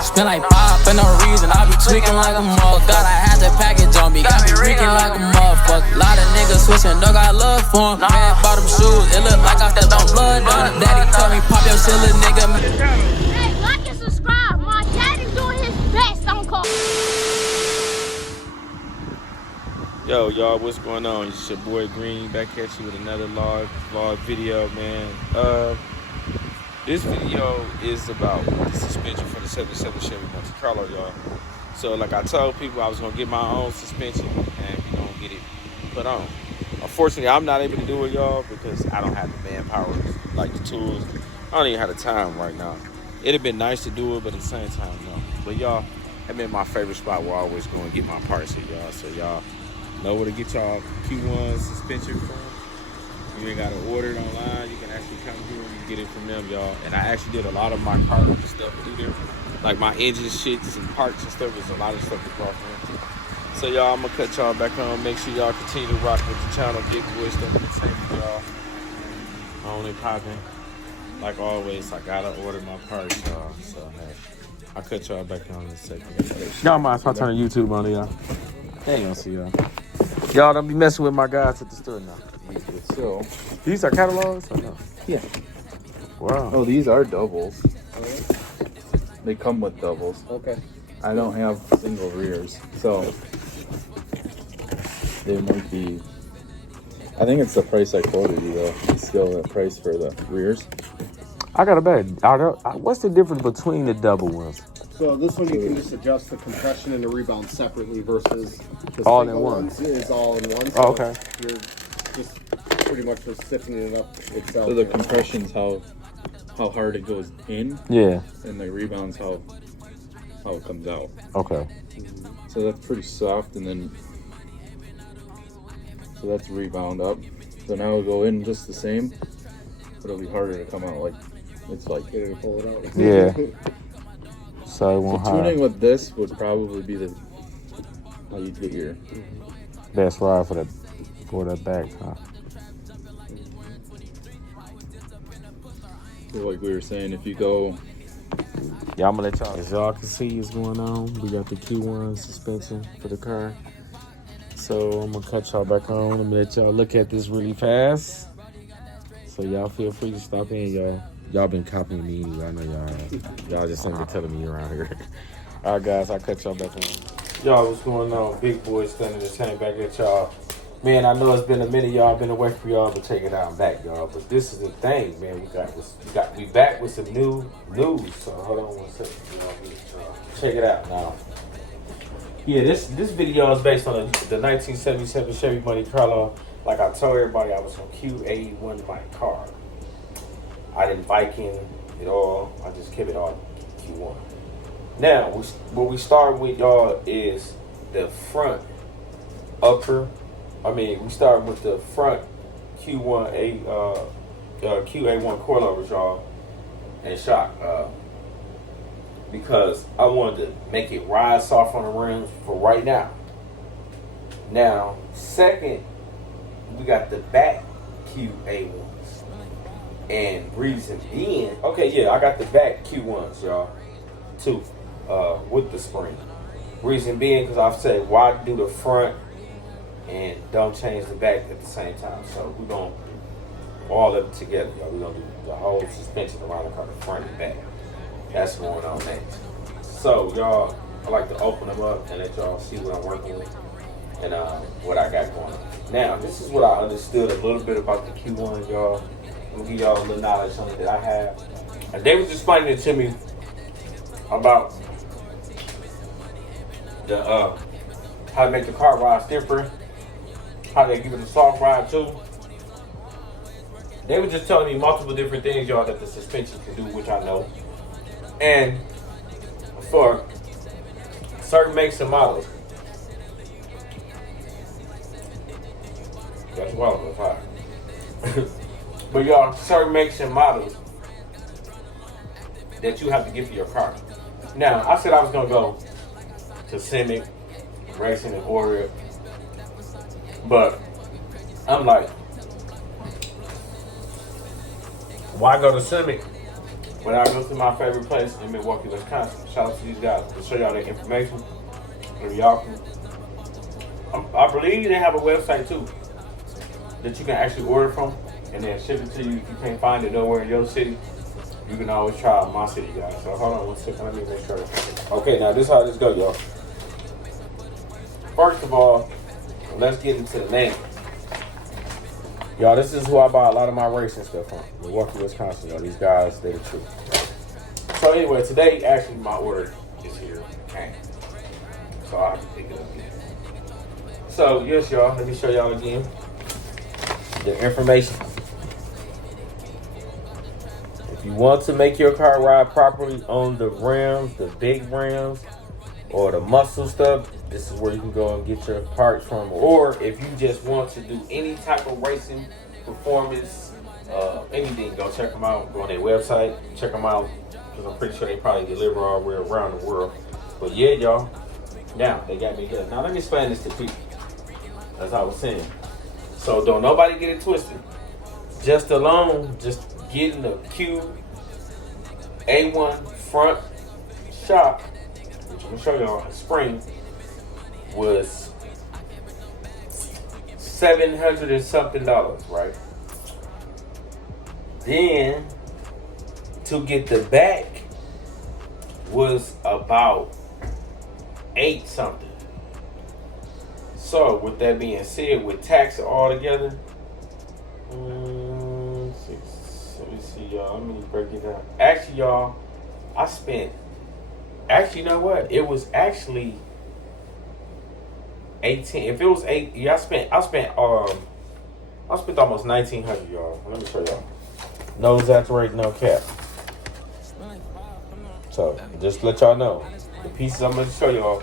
Spend like pop for no reason, I be tweaking like a motherfucker. Gotta have the package on me, got me reeking like a motherfucker. Lot of niggas switching, dog, I love for him. Man, bought them shoes, it look like I stepped on blood on it. Daddy told me, pop your shit, little nigga. Hey, like and subscribe. My daddy's doing his best on call. Yo, y'all, what's going on? It's your boy Green back at you with another vlog video, man. This video is about the suspension for the 77 Chevy Monte Carlo, y'all. So, like I told people, I was gonna get my own suspension and we gonna get it put on. Unfortunately, I'm not able to do it, y'all, because I don't have the manpower, like the tools. I don't even have the time right now. It'd have been nice to do it, but at the same time, no. But y'all, that been my favorite spot where I always go and get my parts here, y'all. So y'all know where to get y'all Q1 suspension from. You ain't gotta order it online. You can actually come here and get it from them, y'all. And I actually did a lot of my car stuff through there. Like my engine shits and parts and stuff. There's a lot of stuff to brought from them. So y'all, I'm gonna cut y'all back on. Make sure y'all continue to rock with the channel. BigBoyzStuninEnt, same for y'all. Only popping. Like always, I gotta order my parts, y'all. So hey, I'll cut y'all back on in a second. Y'all mind if I turn YouTube on, y'all? They ain't gonna see y'all. Y'all don't be messing with my guys at the store now. So These are catalogs or no? yeah. Wow. Oh, these are doubles. They come with doubles. Okay. I don't have single rears, so they might be. I think it's the price I quoted you though. It's still the price for the rears. I got a bag. What's the difference between the double ones? So this one you can just adjust the compression and the rebound separately versus the all in single one. ones is all in one. So Oh, okay. You're just pretty much just sifting it up itself. So the compression's how hard it goes in. Yeah. And the rebound's how it comes out. Okay. So that's pretty soft, and then so that's rebound up. So now it'll go in just the same, but it'll be harder to come out. Like it's like Getting to pull it out. Yeah. So it won't tuning with this would probably be the how you get your best ride for that back, huh? So like we were saying, if you go, Yeah, I'm gonna let y'all. As y'all can see, what's going on. We got the Q1 suspension for the car. So I'm gonna cut y'all back on. I'm gonna let y'all look at this really fast. So y'all feel free to stop in, y'all. Y'all been copying me anyway. I know y'all have. Y'all just ain't been telling me around here. All right, guys, I'll cut y'all back on. Y'all, what's going on? BigBoyzStuninEnt back at y'all. Man, I know it's been a minute, y'all. Been away from y'all, but check it out, I'm back, y'all. But this is the thing, man. We back with some new news. So hold on one second, y'all. Check it out now. Yeah, this video is based on the 1977 Chevy Monte Carlo. Like I told everybody, I was on QA1 my car. I didn't Viking it all. I just kept it all Q1. Now, what we start with, y'all, is the front upper. We start with the front QA1 coilovers, y'all, and shock. Because I wanted to make it ride soft on the rims for right now. Now, second, we got the back QA1s. And reason being, okay, yeah, I got the back Q1s, y'all, too, with the spring. Reason being, because I've said, why do the front and don't change the back at the same time? So we're going to do all of it together, y'all. We're going to do the whole suspension around the car, the front and back. That's going on next. So, y'all, I like to open them up and let y'all see what I'm working with and what I got going on. Now, this is what I understood a little bit about the Q1, y'all. I'm gonna give y'all a little knowledge on it that I have. And they was just explaining it to me about the how to make the car ride stiffer, how they give it a soft ride too. They were just telling me multiple different things, y'all, that the suspension can do, which I know. And for certain makes and models, that's wild on fire. But y'all, certain makes and models that you have to get for your car. Now, I said I was gonna go to Simic Racing and order it, but I'm like, why go to Simic But I go to my favorite place in Milwaukee, Wisconsin. Shout out to these guys. I'll show y'all their information. If y'all can, I believe they have a website too that you can actually order from and then ship it to you. If you can't find it nowhere in your city, you can always try my city, guys. So hold on one second. Let me make sure. Okay, now this is how this go, y'all. First of all, let's get into the name. Y'all, this is who I buy a lot of my racing stuff from. Milwaukee, Wisconsin, y'all. These guys, they're the truth. So anyway, today, actually, my order is here. Okay. So I have to pick it up again. So, yes, y'all. Let me show y'all again the information. If you want to make your car ride properly on the rims, the big rims, or the muscle stuff, this is where you can go and get your parts from. Or if you just want to do any type of racing, performance, anything, go check them out. Go on their website, check them out, because I'm pretty sure they probably deliver all the way around the world. But yeah, y'all, now they got me here. Now let me explain this to people, as I was saying. So don't nobody get it twisted. Just getting the QA1 front shock, which I'm gonna show y'all in spring, was $700 and something, right? Then to get the back was about 8 something. So with that being said, with tax all together, let me see, y'all. Let me break it down. Actually, y'all, you know what? It was actually 18. If it was 8, yeah, I spent almost $1,900, y'all. Let me show y'all. No exaggerate, no cap. So just to let y'all know, the pieces I'm gonna show y'all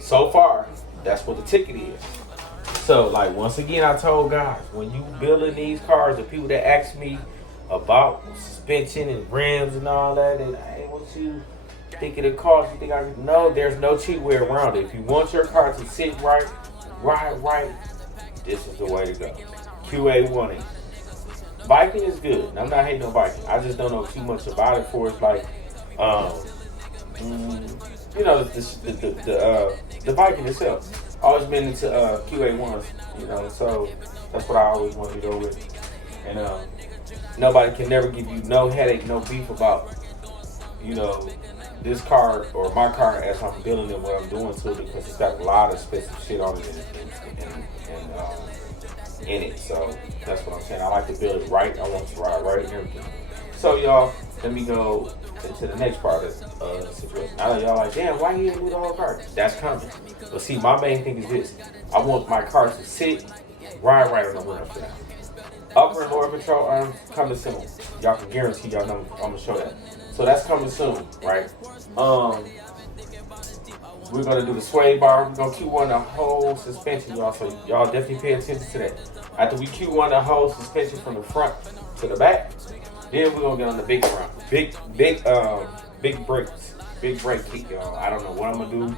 so far, that's what the ticket is. So like once again, I told guys, when you building these cars, the people that ask me about suspension and rims and all that, and hey, what you think of the cost? You think no? There's no cheap way around it. If you want your car to sit right, ride right, this is the way to go. QA1. Biking is good. And I'm not hating on biking. I just don't know too much about it. For it's like, you know, the biking itself. Always been into QA1s, you know, so that's what I always wanted to go with. And nobody can never give you no headache, no beef about, you know, this car or my car as I'm building it, what I'm doing to it, because it's got a lot of expensive shit on it in it. So that's what I'm saying. I like to build it right. I want to ride right and everything. So y'all, let me go into the next part of the situation. Now y'all like, damn, why you didn't do the whole car? That's coming. But see, my main thing is this. I want my car to sit right on the rim for now. Upper and lower control arms coming soon. Y'all can guarantee y'all know I'm gonna show that. So that's coming soon, right? We're gonna do the sway bar. We're gonna Q1 the whole suspension, y'all. So y'all definitely pay attention to that. After we Q1 the whole suspension from the front to the back, then we're gonna get on the big front, big brakes, big brake kick, y'all. I don't know what I'm gonna do,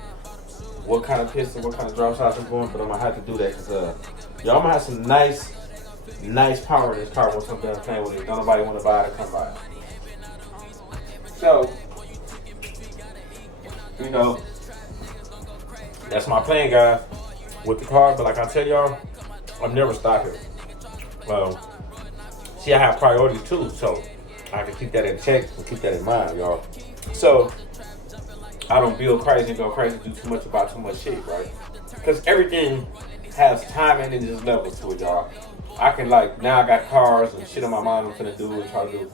what kind of piston, what kind of drop shots I'm going, but I'm gonna have to do that because y'all, I'm gonna have some nice power in this car once I'm done playing with it. Don't nobody want to buy it or come buy it. So, you know, that's my plan, guys, with the car. But like I tell y'all, I'm never stopping. See, I have priorities too, so I have to keep that in check and keep that in mind, y'all. So I don't build crazy and go crazy, do too much about too much shit, right? Because everything has timing and there's levels to it, y'all. I can now I got cars and shit on my mind I'm finna do and try to do.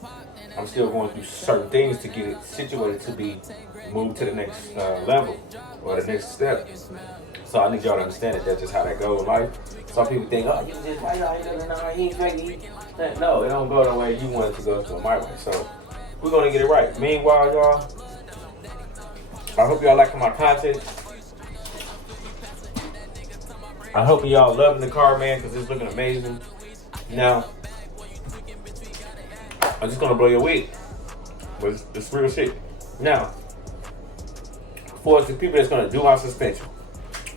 I'm still going through certain things to get it situated to be moved to the next level or the next step. So I need y'all to understand that that's just how that goes in life. Some people think, oh, you just, why y'all ain't doing it? He ain't fake. No, it don't go the way you want it to go, to my way. So we're gonna get it right. Meanwhile, y'all, I hope y'all liking my content. I hope y'all loving the car, man, because it's looking amazing. Now, I'm just gonna blow your wig, but it's real shit. Now, for the people that's gonna do our suspension,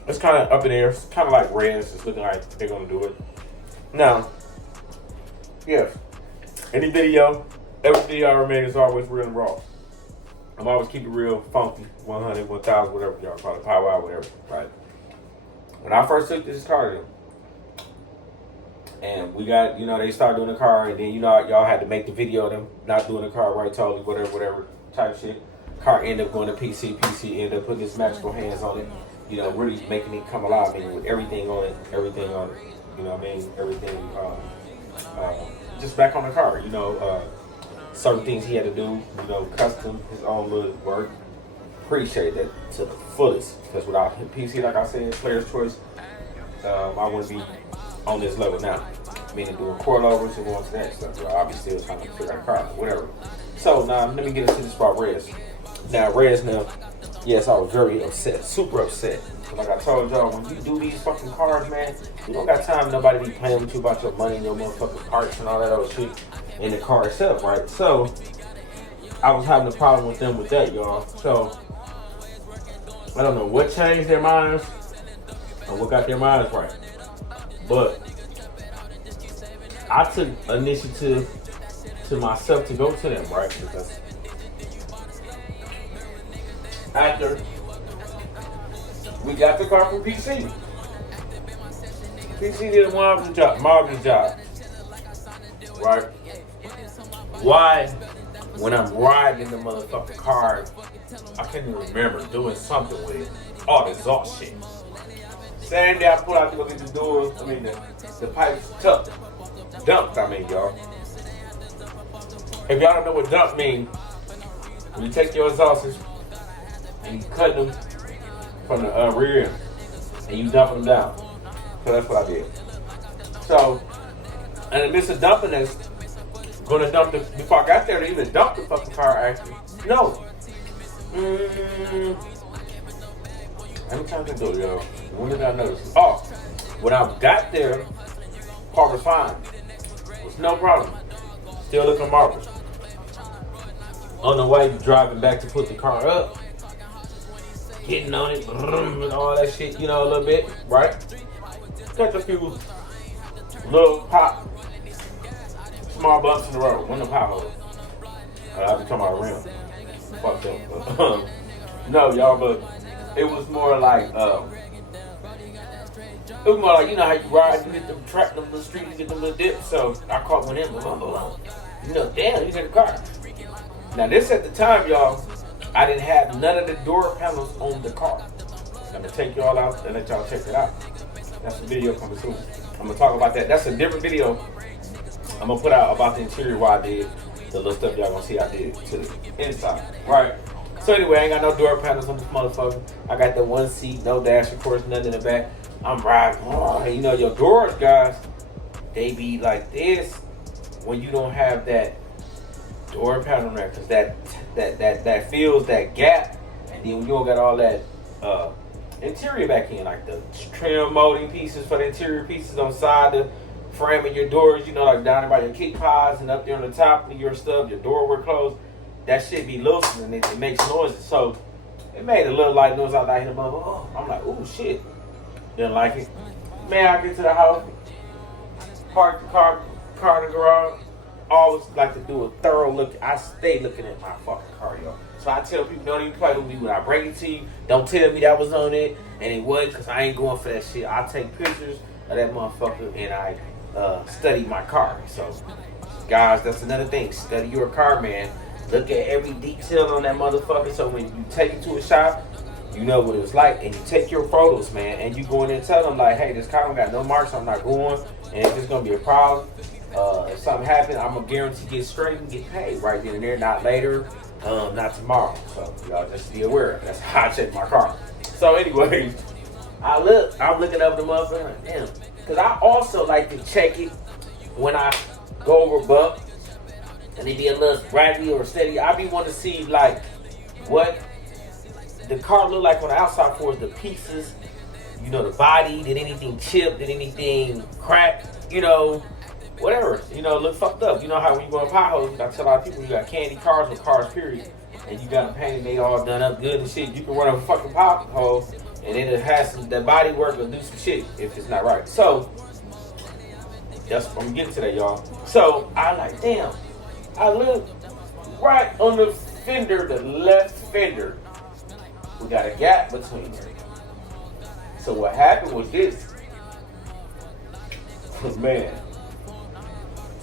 it's kind of up in the air. It's kind of like reds. It's looking like they're gonna do it. Now, yes, any video every video I make is always real and raw. I'm always keep it real, funky, 100, 1000, whatever y'all call it, power out, whatever, right? When I first took this car to them, and we got, you know, they started doing the car, and then, you know, y'all had to make the video of them not doing the car right, totally, whatever type shit. Car ended up going to PC ended up putting his magical hands on it, you know, really making it come alive, I mean, with everything on it, you know what I mean, everything, just back on the car, you know, certain things he had to do, you know, custom, his own little work. Appreciate that to the fullest, because without PC, like I said, player's choice, I wouldn't be on this level now. Meaning doing coilovers and going to that stuff. So I'll be still trying to figure out a car, whatever. So now let me get into this about Rez. Now Rez, yes, I was very upset, super upset. Like I told y'all, when you do these fucking cars, man, you don't got time. Nobody be playing with you about your money and your motherfucking parts and all that other shit in the car itself, right? So I was having a problem with them with that, y'all. So I don't know what changed their minds or what got their minds right, but I took initiative to myself to go to them, right? Because after we got the car from PC did a marvelous job, right? Why, when I'm riding the motherfucking car, I can't even remember doing something with it, all the exhaust shit. Same day I pull out to go get the doors, the pipes dumped, y'all. If y'all don't know what dump means, when you take your exhausts and you cut them from the rear end and you dump them down. So that's what I did. So, in the midst of dumping this, gonna dump the, before I got there to even dump the fucking car actually, no. How many times I do it, yo? When did I notice? Oh, when I got there, car was fine. It was no problem. Still looking marvelous. On the way driving back to put the car up, hitting on it, and all that shit, you know, a little bit, right? Catch a few little pop, small bumps in the road. One of the potholes. I be talking about rim. Fuck them. No, y'all, but it was more like, you know how you ride, you get them track, them little streets, you get them little dips. So I caught one of them, you know, damn, you got the car. Now this at the time, y'all, I didn't have none of the door panels on the car. I'm gonna take y'all out and let y'all check it out. That's a video coming soon. I'm gonna talk about that. That's a different video I'm gonna put out about the interior, why I did the little stuff y'all gonna see I did to the inside, right? So anyway, I ain't got no door panels on this motherfucker. I got the one seat, no dash, of course, nothing in the back. I'm riding. Oh, you know, your doors, guys, they be like this when you don't have that door panel there, because that fills that gap, and then when you don't got all that interior back in, like the trim molding pieces for the interior pieces on side the frame of your doors, you know, like down by your kick pods and up there on the top of your stuff, your door were closed. That shit be loose and it makes noises. So it made a little light noise out there. Oh, I'm like, ooh, shit. Didn't like it. Man, I get to the house, park the car in the garage. Always like to do a thorough look. I stay looking at my fucking car, y'all. So I tell people, don't even play with me when I bring it to you. Don't tell me that was on it and it wasn't, because I ain't going for that shit. I take pictures of that motherfucker and I study my car. So, guys, that's another thing. Study your car, man. Look at every detail on that motherfucker, so when you take it to a shop, you know what it was like. And you take your photos, man, and you go in there and tell them, like, hey, this car don't got no marks, I'm not going, and if it's going to be a problem, if something happens, I'm going to guarantee get straight and get paid right then and there, not later, not tomorrow. So, y'all just be aware. That's how I check my car. So, anyways, I'm looking up the motherfucker, like, damn. Because I also like to check it when I go over bump, and it be a little raggedy or steady. I be wanting to see, like, what the car look like on the outside for the pieces, you know, the body, did anything chip, did anything crack, you know, whatever, you know, look fucked up. You know how when you go in potholes, I tell a lot of people, you got candy cars or cars, period, and you got them painted, they all done up good and shit. You can run a fucking pothole, and then it has some, the body work will do some shit if it's not right. So, I'm getting to that, y'all. So, I like, damn. I look right on the fender, the left fender. We got a gap between them. So what happened was this. Man,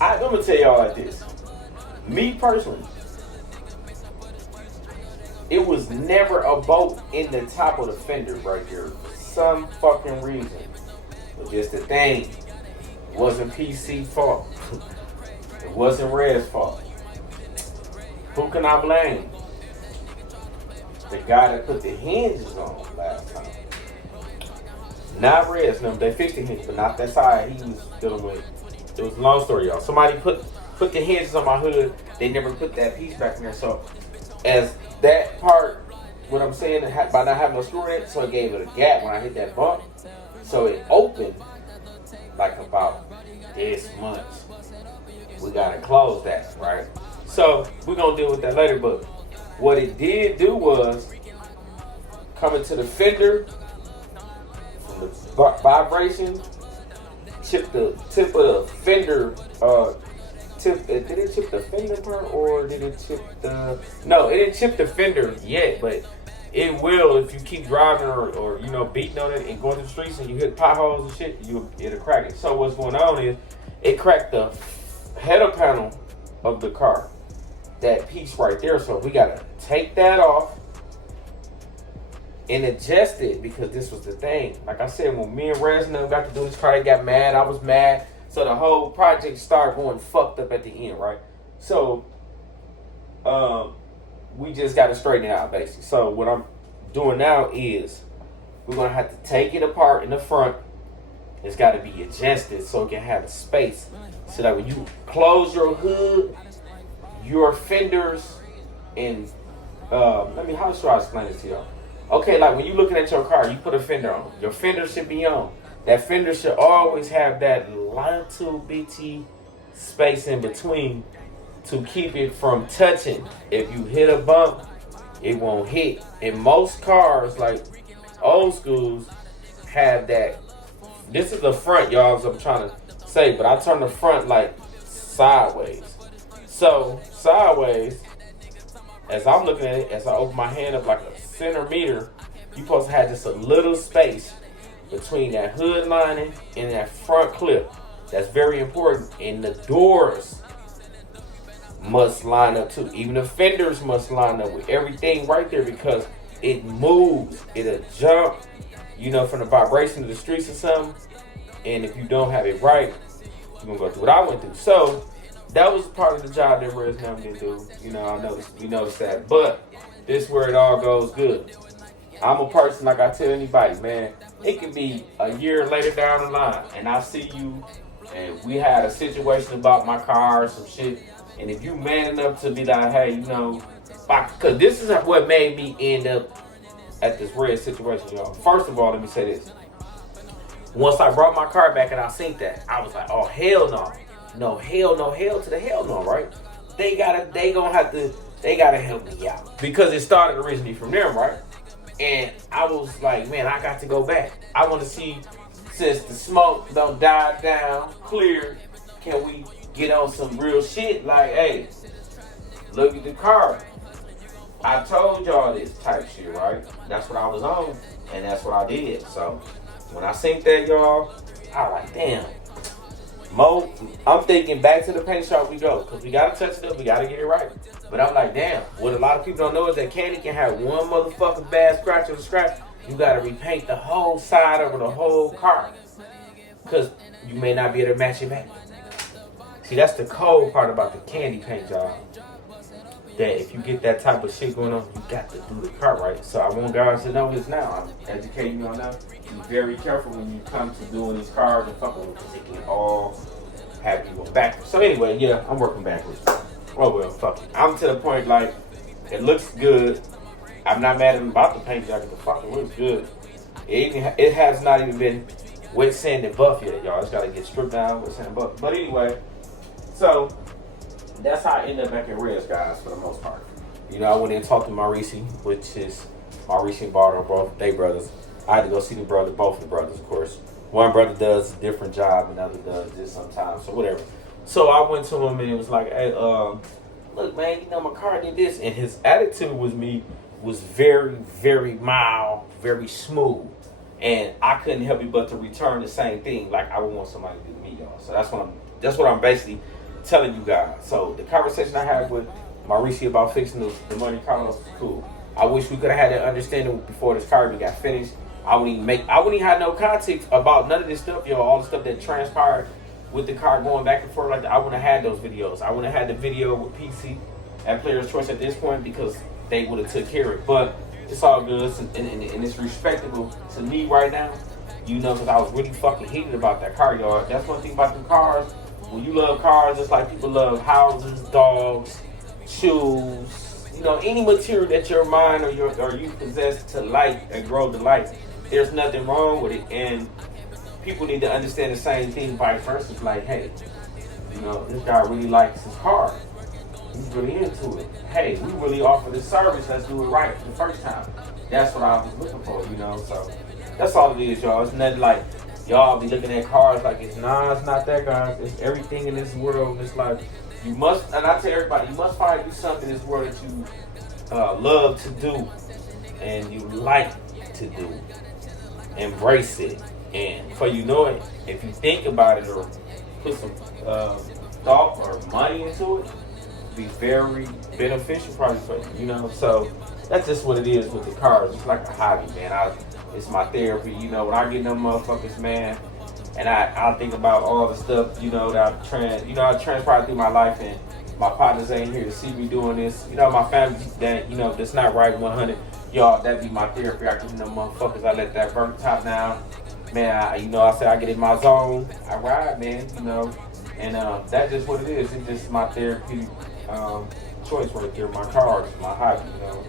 I'm gonna tell y'all like this. Me personally, it was never a bolt in the top of the fender right there for some fucking reason. But just the thing, it wasn't PC fault. It wasn't Red's fault. Who can I blame? The guy that put the hinges on last time. Not Red's number. They fixed the hinges, but not that side he was dealing with. It was a long story, y'all. Somebody put the hinges on my hood. They never put that piece back in there. So as that part, what I'm saying, by not having no screw in it, so it gave it a gap when I hit that bump. So it opened like about this much. We gotta close that, right? So we're gonna deal with that later, but what it did do was coming to the fender from the vibration, chip the tip of the fender. Did it chip the fender part or did it chip the? No, it didn't chip the fender yet, but it will if you keep driving or you know beating on it and going to the streets and you hit potholes and shit. It'll crack it. So what's going on is it cracked the header panel of the car. That piece right there. So we gotta take that off and adjust it because this was the thing. Like I said, when me and Resna got to do this car, they got mad. I was mad. So the whole project started going fucked up at the end, right? So we just got to straighten it out, basically. So what I'm doing now is we're going to have to take it apart in the front. It's got to be adjusted so it can have a space. So that when you close your hood, your fenders, and how should I explain this to y'all? Okay, like when you're looking at your car, you put a fender on. Your fender should be on. That fender should always have that little bitty space in between to keep it from touching. If you hit a bump, it won't hit. And most cars, like old schools, have that. This is the front, y'all, as I'm trying to say, but I turn the front like sideways. So sideways, as I'm looking at it, as I open my hand up like a centimeter, you're supposed to have just a little space between that hood lining and that front clip. That's very important. And the doors must line up too. Even the fenders must line up with everything right there because it moves. It'll jump, you know, from the vibration of the streets or something. And if you don't have it right, you're going to go through what I went through. So that was part of the job that Rez Nam didn't do. You know, we noticed that. But this is where it all goes good. I'm a person, like I tell anybody, man, it could be a year later down the line, and I see you, and we had a situation about my car or some shit, and if you man enough to be like, hey, you know, because this is what made me end up at this red situation, y'all. First of all, let me say this. Once I brought my car back and I seen that, I was like, oh, hell no. No, hell to the hell no, right? They gotta help me out. Because it started originally from them, right? And I was like, man, I got to go back. I want to see, since the smoke don't die down, clear, can we get on some real shit? Like, hey, look at the car. I told y'all this type shit, right? That's what I was on, and that's what I did. So, when I seen that, y'all, I was like, damn. Mo, I'm thinking back to the paint shop we go, because we got to touch it up, we got to get it right. But I'm like, damn, what a lot of people don't know is that candy can have one motherfucking bad scratch or scratch. You got to repaint the whole side over the whole car, because you may not be able to match it back. See, that's the cold part about the candy paint job. That if you get that type of shit going on, you got to do the car right. So I want guys to know this now. I'm educating you on that. Be very careful when you come to doing these cars and fucking with, because it can all have you go backwards. So anyway, yeah, I'm working backwards. Oh well, fuck it. I'm to the point like, it looks good. I'm not mad about the paint job, but the fucking looks good. It has not even been wet sand and buff yet, y'all. It's got to get stripped down with sand and buff. But anyway, so that's how I end up back in Reds, guys, for the most part. You know, I went in and talked to Maurice, which is Maurice and Barter, both they brothers. I had to go see both the brothers, of course. One brother does a different job, another does this sometimes, so whatever. So I went to him and it was like, hey, look, man, you know, my car did this. And his attitude was very, very mild, very smooth. And I couldn't help it but to return the same thing like I would want somebody to do to me, y'all. So that's what I'm basically telling you guys. So the conversation I had with Mauricio about fixing the Monte Carlo was cool. I wish we could have had that understanding before this car even got finished. I wouldn't even have no context about none of this stuff, y'all. All the stuff that transpired with the car going back and forth like that. I wouldn't have had those videos. I wouldn't have had the video with PC at Player's Choice at this point because they would have took care of it. But it's all good, and it's respectable to me right now, you know, because I was really fucking heated about that car, y'all. That's one thing about the cars. When you love cars, it's like people love houses, dogs, shoes, you know, any material that your mind or you possess to like and grow to like. There's nothing wrong with it, and people need to understand the same thing vice versa. It's like, hey, you know, this guy really likes his car. He's really into it. Hey, we really offer this service. Let's do it right the first time. That's what I was looking for, you know. So that's all it is, y'all. It's nothing like y'all be looking at cars like it's not that, guys. It's everything in this world. It's like you must, and I tell everybody, you must find you something in this world that you love to do and you like to do. Embrace it, and before you know it, if you think about it or put some thought or money into it, be very beneficial probably for you, you know. So that's just what it is with the cars. It's like a hobby, man. It's my therapy, you know. When I get in them motherfuckers, man, and I think about all the stuff, you know, that I transpired through my life, and my partners ain't here to see me doing this. You know, my family that, you know, that's not right 100. Y'all, that be my therapy. I get in them motherfuckers. I let that burnt top down, man. I say I get in my zone. I ride, man. You know, and that's just what it is. It's just my therapy choice right there. My cars, my hobby. You know,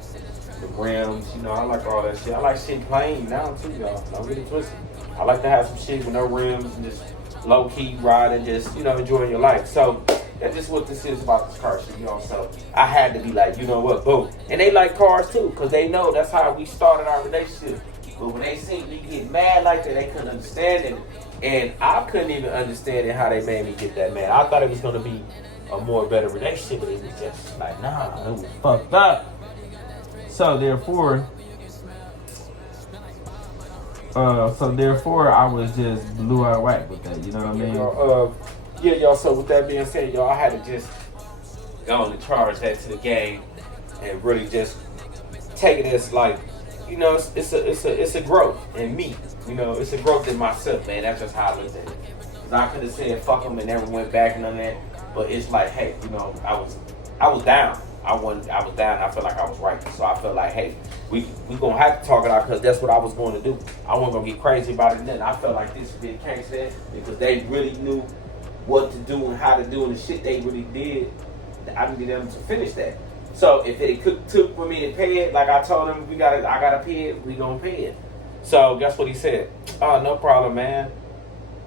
the rims. You know, I like all that shit. I like shit plain now too, y'all. Don't get it twisted. I like to have some shit with no rims and just low key ride and just, you know, enjoying your life. So that's just what this is about this car shit, you know. So I had to be like, you know what, boom. And they like cars too, because they know that's how we started our relationship. But when they see me get mad like that, they couldn't understand it. And I couldn't even understand it how they made me get that mad. I thought it was going to be a more better relationship, but it was just like, nah, it was fucked up. So therefore, I was just blew out of whack with that, you know what I mean? Yeah, y'all, so with that being said, y'all, I had to just go on and charge that to the game and really just take it as like, you know, it's a growth in me. You know, it's a growth in myself, man. That's just how I looked at it. Cause I could have said fuck them and never went back and on that, but it's like, hey, you know, I was down. I was down. I felt like I was right. So I felt like, hey, we gonna have to talk it out because that's what I was going to do. I wasn't gonna get crazy about it. And then I felt like this would be the case then because they really knew what to do and how to do and the shit they really did. I needed them to finish that. So if it took for me to pay it, like I told them, I gotta pay it. We gonna pay it. So guess what he said? Oh, no problem, man.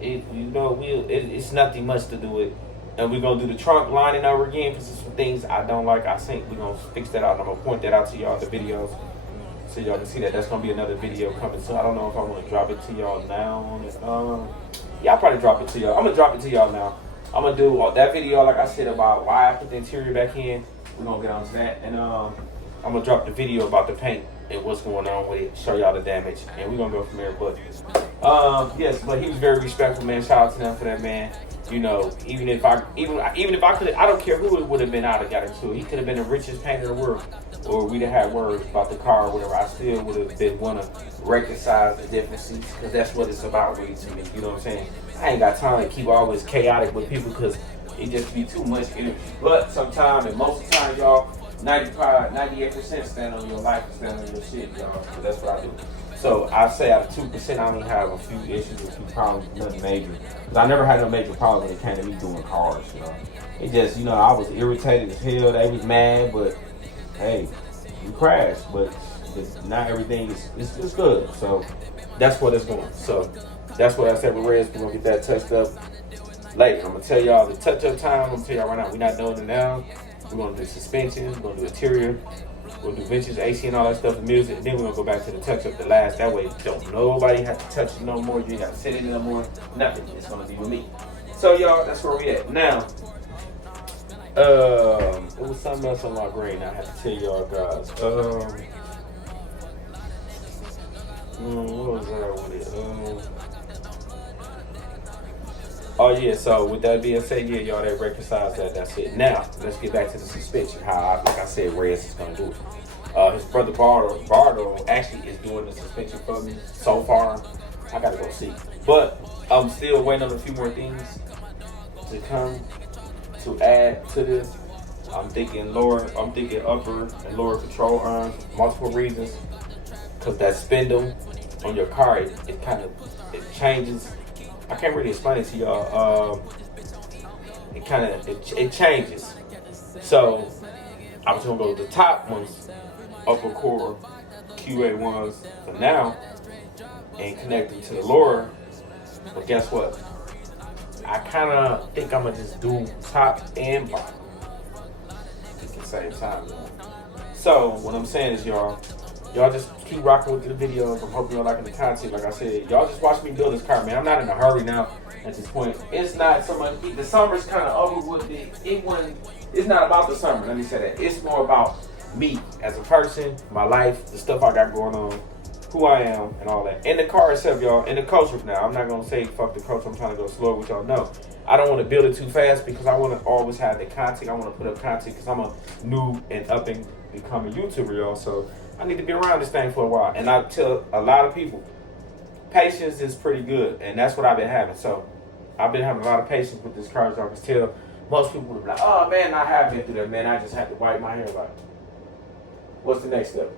It's nothing much to do it. And we're going to do the trunk lining over again because there's some things I don't like. I think we're going to fix that out. I'm going to point that out to y'all in the videos so y'all can see that. That's going to be another video coming soon. I don't know if I want to drop it to y'all now. Yeah, I'll probably drop it to y'all. I'm going to drop it to y'all now. I'm going to do that video, like I said, about why I put the interior back in. We're going to get on to that. And I'm going to drop the video about the paint and what's going on with it. Show y'all the damage. And we're going to go from there. But, yes, but he was very respectful, man. Shout out to them for that, man. You know, even if I could, I don't care who it would have been. I'd have got into it. He could have been the richest painter in the world, or we'd have had words about the car or whatever. I still would have been want to reconcile the differences because that's what it's about, really, to me. You know what I'm saying? I ain't got time to keep always chaotic with people because it just be too much energy. But sometimes, and most of the time, y'all, 98% stand on your life and stand on your shit, y'all. So that's what I do. So I say out of 2%, I only have a few issues, a few problems, nothing major. Because I never had no major problem when it came to me doing cars, you know. It just, you know, I was irritated as hell. They was mad, but hey, we crashed. But not everything is good. So that's what it's going. So that's what I said with Reds. We're going to get that touched up later. I'm going to tell y'all the touch-up time. I'm going to tell y'all right now, we're not doing it now. We're going to do suspension. We're going to do interior. We'll do vintage, AC, and all that stuff, and music, and then we're going to go back to the touch-up the last. That way, don't nobody have to touch it no more. You ain't got to sit in it no more. Nothing. It's going to be with me. So, y'all, that's where we at. Now, It was something else on my brain I had to tell y'all guys. What was that with it? Oh yeah, so with that being said, yeah, y'all, they reconciled that. That's it. Now, let's get back to the suspension. How, like I said, Reyes is going to do it. His brother Bardo actually is doing the suspension for me so far. I got to go see. But I'm still waiting on a few more things to come to add to this. I'm thinking upper and lower control arms, multiple reasons. Because that spindle on your car, it changes. I can't really explain it to y'all. It changes. So I was gonna go with the top ones, upper core QA1s for now, and connect them to the lower. But guess what? I kind of think I'm gonna just do top and bottom at the same time. So what I'm saying is, y'all just keep rocking with the videos. I'm hoping y'all liking the content. Like I said, y'all just watch me build this car, man. I'm not in a hurry now at this point. It's not so much, the summer's kind of over with it. It's not about the summer, let me say that. It's more about me as a person, my life, the stuff I got going on, who I am, and all that. And the car itself, y'all, and the coach now. I'm not going to say fuck the coach. I'm trying to go slow, which y'all know. I don't want to build it too fast because I want to always have the content. I want to put up content because I'm a new and up and becoming YouTuber, y'all. So I need to be around this thing for a while. And I tell a lot of people, patience is pretty good. And that's what I've been having. So I've been having a lot of patience with this car, as y'all can tell. Most people would be like, oh man, I have been through that, man. I just had to wipe my hair. Like, what's the next step?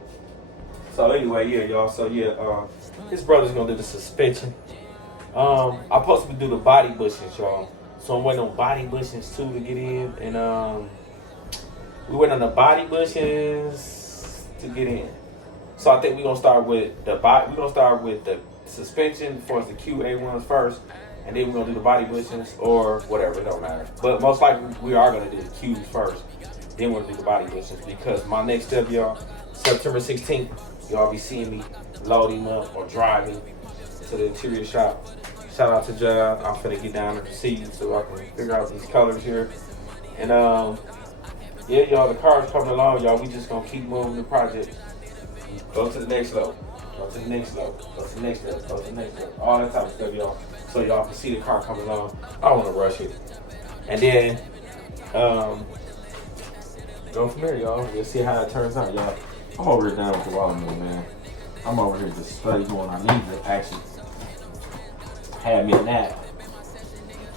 So anyway, yeah, y'all. So yeah, his brother's gonna do the suspension. I'm supposed to do the body bushings, y'all. So I'm waiting on body bushings too to get in. And we went on the body bushings to get in. So I think we're gonna start with the body. We're gonna start with the suspension for the QA1s first, and then we're gonna do the body bushings or whatever. It don't matter. But most likely we are gonna do the Qs first. Then we're gonna do the body bushings because my next step, y'all, September 16th, y'all be seeing me load him up or drive him to the interior shop. Shout out to John. I'm finna get down and see you so I can figure out these colors here. And yeah, y'all, the car's coming along, y'all. We just gonna keep moving the project. Go to the next level. Go to the next level. Go to the next level. Go to the next level. All that type of stuff, y'all. So y'all can see the car coming along. I don't want to rush it. And then go from there, y'all. We'll see how it turns out, y'all. I'm over here down with the watermelon, man. I'm over here just study going. I need to actually have me a nap.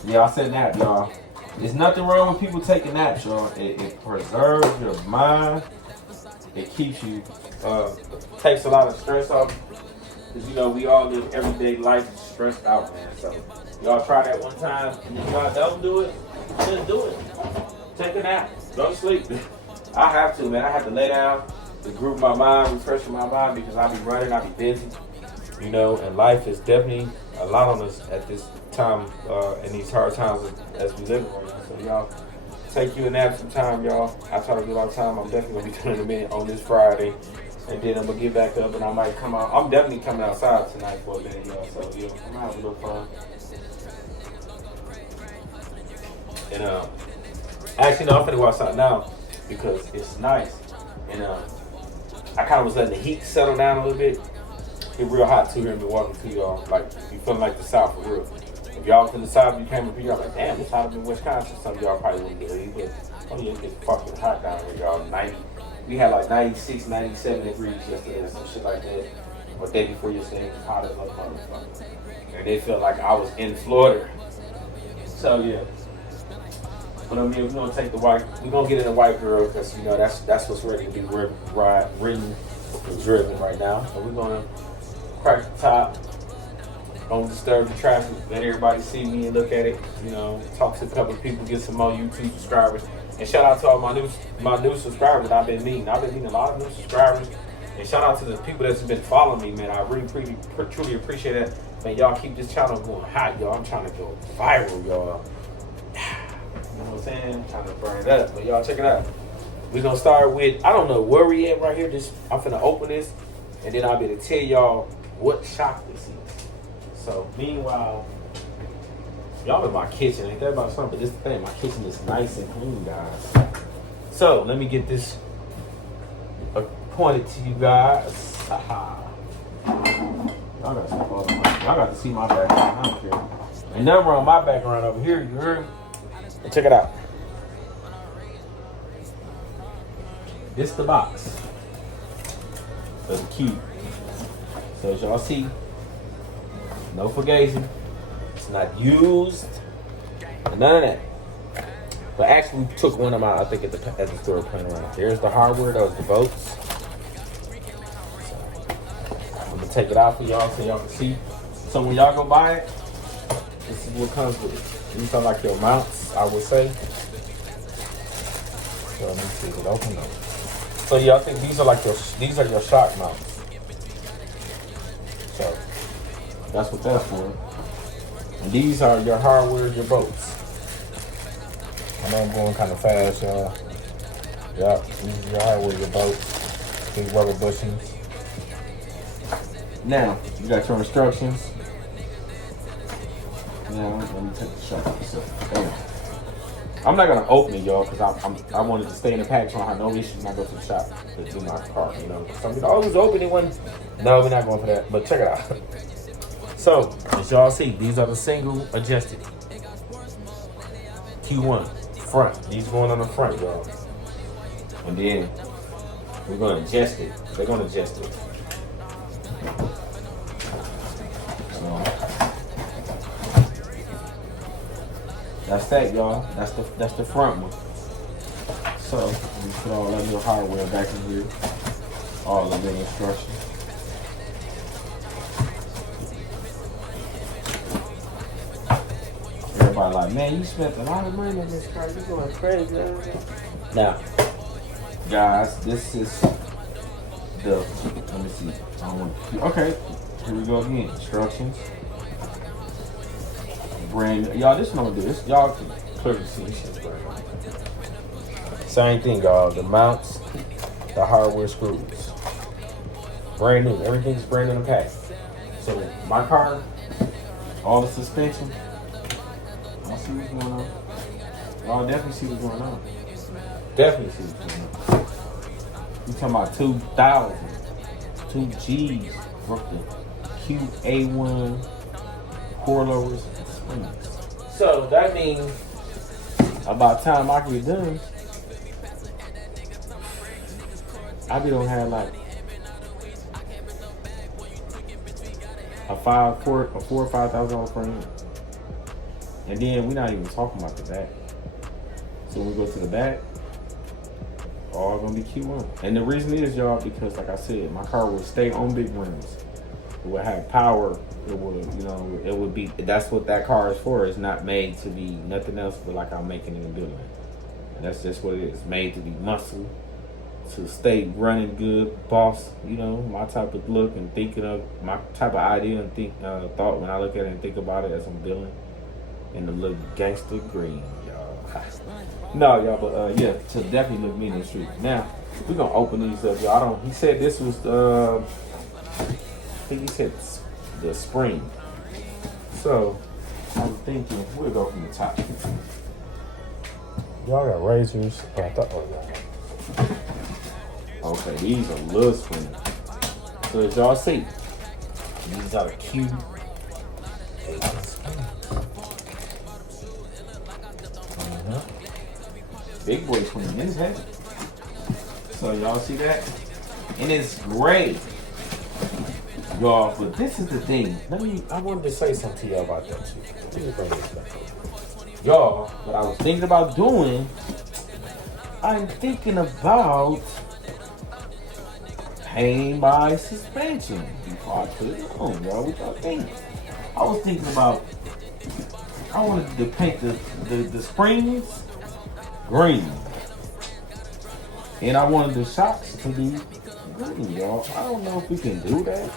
Yeah, I said nap, y'all. There's nothing wrong with people taking naps, y'all. It preserves your mind. It keeps you, takes a lot of stress off. Because, you know, we all live everyday life stressed out, man. So, y'all try that one time. And if y'all don't do it, just do it. Take a nap. Go to sleep. I have to, man. I have to lay down, to group my mind, refresh my mind, because I be running, I be busy. You know, and life is definitely a lot on us at this time, in these hard times as we live in right now. So, y'all, take you a nap sometime, y'all. I try to do it all the time. I'm definitely going to be doing it a minute on this Friday. And then I'm going to get back up and I might come out. I'm definitely coming outside tonight for a minute, y'all. So, yeah, I'm going to have a little fun. And, actually, no, I'm finna go outside now because it's nice. And, I kind of was letting the heat settle down a little bit. It's real hot too here in Milwaukee too, y'all. Like, you feeling like the South for real. If y'all from the South, you came up here, y'all like, damn, it's hot up in Wisconsin. Some of y'all probably wouldn't believe, but oh yeah, it gets fucking hot down here, y'all. 90. We had like 96, 97 degrees yesterday or some shit like that. Or day before yesterday, it was hot as a motherfucker. And they felt like I was in Florida. So yeah. But I mean, we're gonna take the white. We're gonna get in the white girl because you know that's what's ready to be ridden and driven right now. So we're gonna crack the top. Don't disturb the traffic. Let everybody see me and look at it. You know, talk to a couple of people, get some more YouTube subscribers. And shout out to all my new subscribers. I've been meeting a lot of new subscribers. And shout out to the people that's been following me, man. I really truly appreciate that. Man, y'all keep this channel going hot, y'all. I'm trying to go viral, y'all. You know what I'm saying? I'm trying to burn it up. But y'all check it out. We're gonna start with, I don't know where we at right here. Just I'm finna open this and then I'll be able to tell y'all what shop this is. So meanwhile, Y'all in my kitchen, ain't that about something? But this thing, my kitchen is nice and clean, guys. So let me get this pointed to you guys. Y'all gotta stop all the money. Y'all got to see my background. I don't care. Ain't nothing wrong with my background over here. You heard? And check it out. This the box. That's cute. So as y'all see, no fugazi. It's not used. None of that. But actually, we took one of my, I think, at the store playing around. There's the hardware. Those the bolts. I'm gonna take it out for y'all so y'all can see. So when y'all go buy it, this is what comes with it. These are like your mounts, I would say. So let me see if it open up. So yeah, I think these are your shock mounts. So that's what that's for. And these are your hardware, your bolts. I know I'm going kind of fast, y'all. Yep, these are your hardware, your bolts. Big rubber bushings. Now, you got your instructions. Now, let me take the shot. So, I'm not gonna open it, y'all, because I wanted to stay in the pack so I have no issues when I go to the shop to do my car. You know, some people always open it when. No, we're not going for that. But check it out. So, as y'all see, these are the single adjusted Q1 front. These going on the front, y'all. And then we're gonna adjust it. They're gonna adjust it. That's that, y'all. That's the front one. So we put all that little hardware back in here. All of the instructions. Everybody like, man, you spent a lot of money on this car. You're going crazy. Now, guys, this is the. Let me see. I don't want to. Okay, here we go again. Instructions. Brand new. Y'all, this one I'm gonna do. This y'all can clearly see this shit's brand new. Same thing, y'all. The mounts, the hardware screws. Brand new. Everything's brand new in the pack. So my car, all the suspension. Y'all see what's going on? Y'all definitely see what's going on. Definitely see what's going on. You talking about 2,000, 2 G's worth of QA1 coilovers and springs. So that means about time I get done, I be don't have like a $4,000 or $5,000 frame. And then we're not even talking about the back. So when we go to the back, all gonna be Q1. And the reason is, y'all, because like I said, my car will stay on big rims. It will have power. It would, you know, it would be, that's what that car is for. It's not made to be nothing else but like I'm making in the building. And that's just what it is. Made to be muscle, to stay running good, boss, you know, my type of look and thinking of, my type of idea and thought when I look at it and think about it as I'm building. And the little gangster green, y'all. No, y'all, but yeah, to definitely look mean in the street. Now, we're gonna open these up, y'all. He said this was I think he said the spring. So, I'm thinking we'll go from the top. Y'all got razors. Oh, I thought, okay, these are little springs. So as y'all see, these are the cute. Big boy clean. It's heavy. So y'all see that? And it's gray. Y'all, but this is the thing. I wanted to say something to y'all about that too. Let me bring this back up. Y'all, what I was thinking about doing, I'm thinking about paying my suspension before I put it on, y'all. What y'all think? I was thinking about, I wanted to paint the springs green. And I wanted the shocks to be green, y'all. I don't know if we can do that.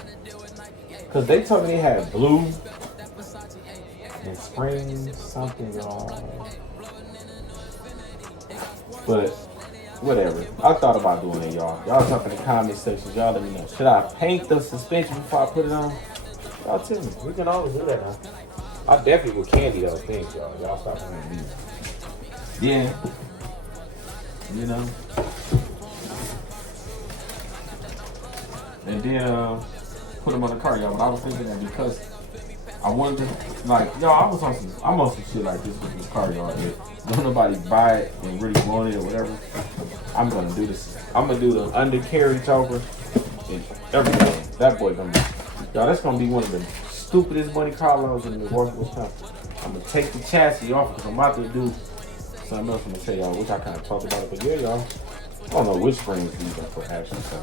Because they told me they had blue and springs, something, y'all. But whatever. I thought about doing it, y'all. Y'all talk in the comment section. Y'all let me know. Should I paint the suspension before I put it on? Y'all tell me. We can always do that now. I definitely would candy those things, y'all. Y'all stop playing me. Yeah. You know. And then put them on the car, y'all. But I was thinking that because I wanted to, like, y'all, I'm on some shit like this with this car, y'all. If don't nobody buy it and really want it or whatever, I'm gonna do this. I'm gonna do the undercarriage over and everything. That boy gonna be, y'all, that's gonna be one of the stupidest Monte Carlos in the Milwaukee, Wisconsin. I'm gonna take the chassis off because I'm about to do something else I'm gonna tell y'all, which I kind of talked about it, but yeah, y'all. I don't know which springs these are for action, so.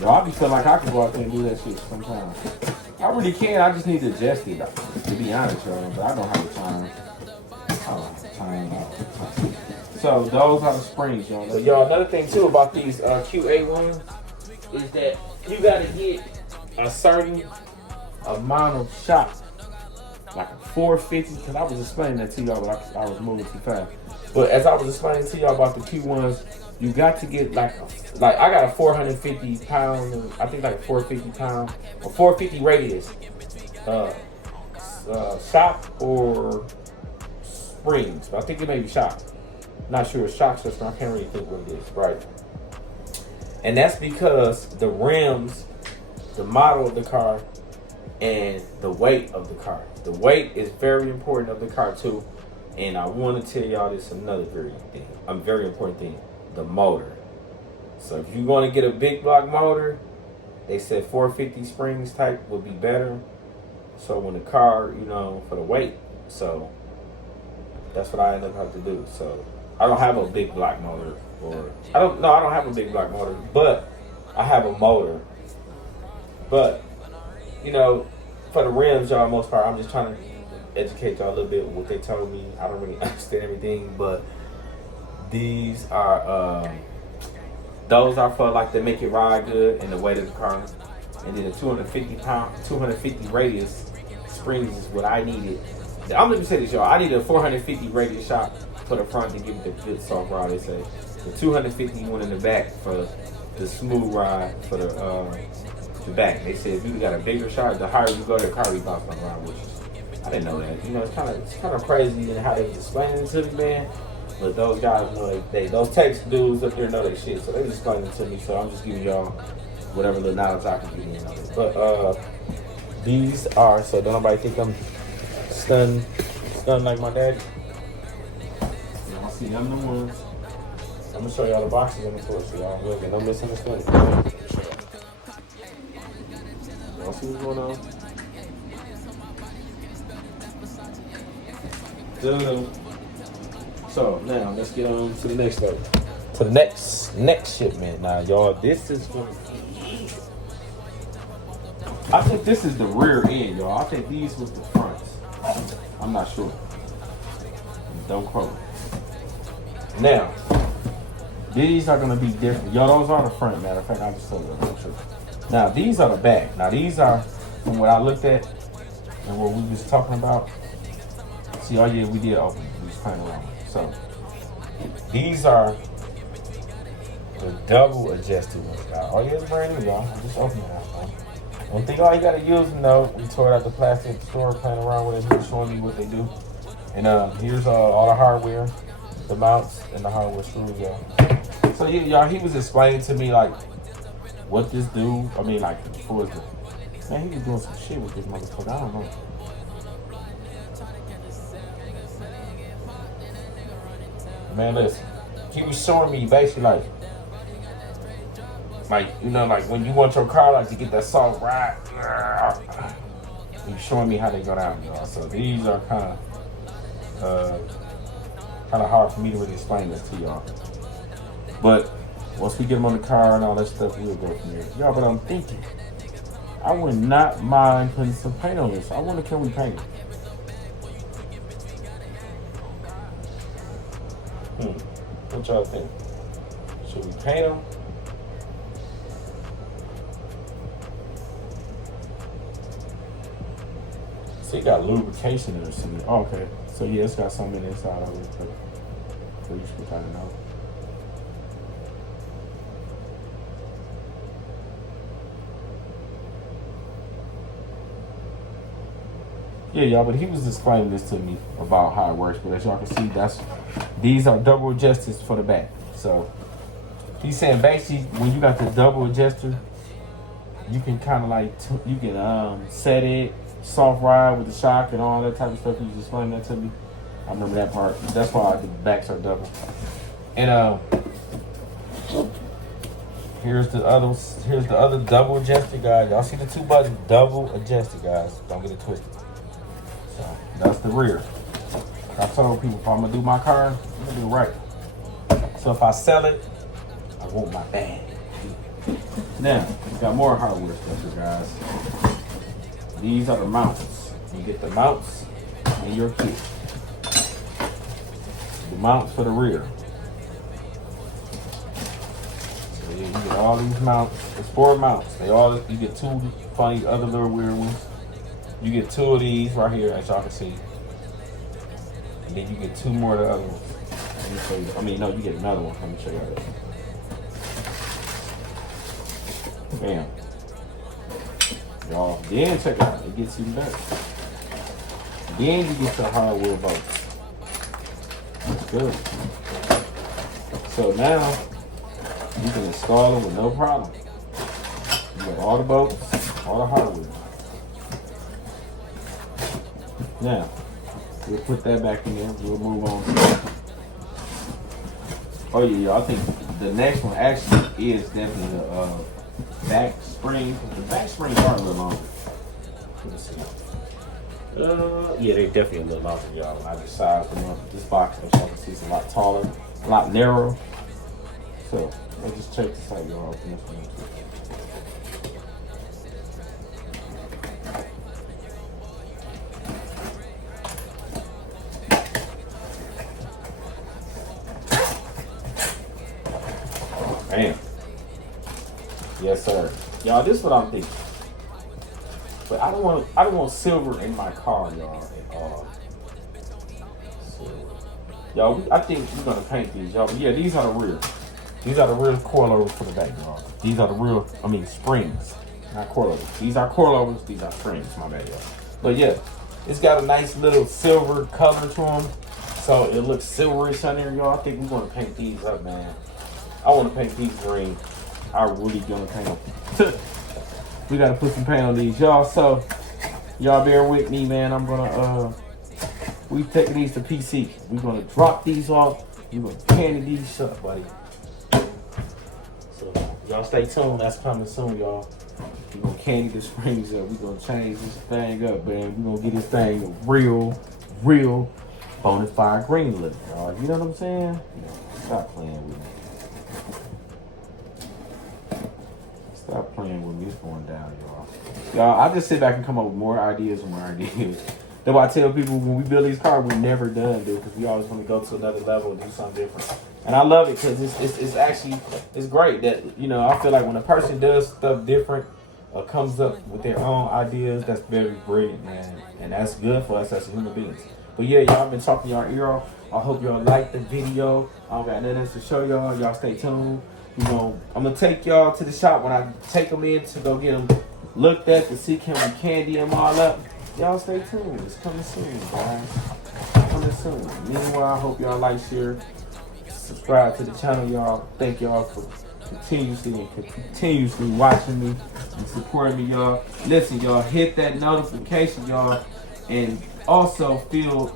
Y'all, I be feeling like I can go out there and do that shit sometimes. I really can, I just need to adjust it, to be honest, y'all, but I don't have the time. I don't have the time. So, those are the springs, y'all. So, y'all, another thing, too, about these QA1s is that you gotta get a certain amount of shot, like a 450, because I was explaining that to y'all, but I was moving too fast. But as I was explaining to y'all about the Q1s, you got to get like I got a 450 pound, I think like a 450 pound, or 450 radius shock or springs. But I think it may be shock. Not sure, shock system, I can't really think what it is, right? And that's because the rims, the model of the car, and the weight of the car. The weight is very important of the car too. And I want to tell y'all this another very important thing. The motor. So if you're going to get a big block motor, they said 450 springs type would be better. So when the car, you know, for the weight. So that's what I end up having to do. So I don't have a big block motor, or I don't have a big block motor, but I have a motor. But you know, for the rims, y'all, most part, I'm just trying to educate y'all a little bit with what they told me. I don't really understand everything, but these are those are for like to make it ride good and the weight of the car. And then the 250 radius springs is what I needed. I'm gonna say this, y'all. I need a 450 radius shock for the front to give it the good soft ride. They say the 250 one in the back for the smooth ride for the back. They said if you got a bigger shot, the higher you go, the car be bouncing around, which I didn't know that. You know, it's kind of crazy in how they explain it to me, man. But those guys know those tech dudes up there know their shit, so they just explain it to me. So I'm just giving y'all whatever little knowledge I can give you. But these are, so don't nobody think I'm stunned like my daddy. Y'all see them the ones. I'm gonna show y'all the boxes on the floor, so y'all will get no misunderstanding. Y'all see what's going on? So now let's get on to the next level. To the next shipment. Now y'all, this is gonna be, I think this is the rear end, y'all. I think these was the fronts. I'm not sure. Don't quote me. Now, these are gonna be different. Y'all, those are the front, matter of fact, I just told you, I'm sure. Now these are the back. Now these are, from what I looked at and what we was talking about. See, oh yeah, we did open it. We was playing around with it. So these are the double adjusted ones, y'all. Oh yeah, it's brand new, y'all. I just opened it out, man. One thing all you gotta use, you know, we tore it out the plastic store, playing around with it. He was showing me what they do. And here's all the hardware, the mounts, and the hardware screws, y'all. So yeah, y'all, he was explaining to me like what this do. I mean, like before the man, he was doing some shit with this motherfucker. I don't know. Man, listen, he was showing me basically like you know, like when you want your car like to get that soft ride. He's showing me how they go down, y'all. So these are kind of hard for me to really explain this to y'all. But once we get them on the car and all that stuff, we'll go from there, y'all. But I'm thinking, I would not mind putting some paint on this. I wonder, can we paint it? What y'all think? Should we paint them? See, it got lubrication in it. Oh, okay. So yeah, it's got something inside of it, but you should kind of know. Yeah, y'all, but he was explaining this to me about how it works. But as y'all can see, these are double adjusters for the back. So he's saying basically when you got the double adjuster, you can kind of like you can set it, soft ride with the shock and all that type of stuff. He was explaining that to me. I remember that part. That's why the backs are double. And here's the other double adjusted, guys. Y'all see the two buttons, double adjusted, guys. Don't get it twisted. So that's the rear. I told people if I'm gonna do my car, I'm gonna do it right. So if I sell it, I want my bag. Now, we got more hardware stuff here, guys. These are the mounts. You get the mounts in your kit. The mounts for the rear. So yeah, you get all these mounts. It's 4 mounts. You get 2 funny other little weird ones. You get 2 of these right here, as y'all can see. And then you get 2 more of the other ones. Let me show you. I mean, no, you get another one. Let me show you that. Bam. Y'all, then check it out. It gets even better. Then you get the hardware bolts. That's good. So now you can install them with no problem. You got all the bolts, all the hardware. Now we'll put that back in there. We'll move on. Oh yeah, y'all. I think the next one actually is definitely the back spring. The back springs are a little longer. Let's see. Yeah, they definitely a little longer, y'all. When I just sized them up, this box, as y'all can see, it's a lot taller, a lot narrower. So let's just check this out, y'all. Open this one. Bam. Yes, sir. Y'all, this is what I'm thinking. But I don't want silver in my car, y'all, at all. Y'all, I think we're gonna paint these, y'all. But yeah, these are the rear. These are the rear coilovers for the back, y'all. These are the real, springs, not coilovers. These are coilovers, these are springs, my bad, y'all. But yeah, it's got a nice little silver color to them. So it looks silverish on there, y'all. I think we're gonna paint these up, man. I wanna paint these green. I really gonna paint them. We gotta put some paint on these, y'all. So y'all bear with me, man. I'm gonna we taking these to PC. We're gonna drop these off. We're gonna candy these up, buddy. So y'all stay tuned. That's coming soon, y'all. We're gonna candy the springs up. We're gonna change this thing up, man. We're gonna get this thing real bona fide green look, y'all. You know what I'm saying? Stop playing with me. Stop playing with me. It's going down, y'all. Y'all, I just sit back and come up with more ideas and more ideas. That's why I tell people when we build these cars, we're never done, dude, because we always want to go to another level and do something different. And I love it because it's actually great that, you know, I feel like when a person does stuff different or comes up with their own ideas, that's very brilliant, man. And that's good for us as human beings. But yeah, y'all, I've been talking y'all ear off. I hope y'all like the video. I don't got nothing else to show y'all. Y'all stay tuned. You know, I'm going to take y'all to the shop when I take them in to go get them looked at to see can we candy them all up. Y'all stay tuned. It's coming soon, guys. Coming soon. Meanwhile, I hope y'all like, share, subscribe to the channel, y'all. Thank y'all for continuously watching me and supporting me, y'all. Listen, y'all, hit that notification, y'all. And also if you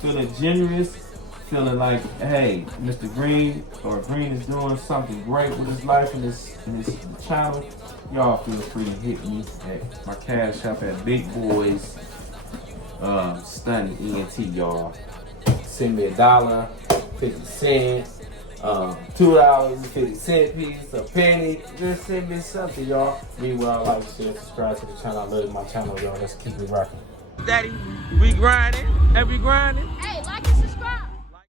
feeling generous, feeling like, hey, Mr. Green or Green is doing something great with his life and this channel, y'all feel free to hit me at my cash app at BigBoyzStuninEnt, y'all. Send me $1, 50 cents, $2.50 piece, a penny. Just send me something, y'all. Meanwhile, like, share, subscribe to the channel. I love my channel, y'all. Let's keep it rocking. Daddy, we grinding. Every grinding. Hey,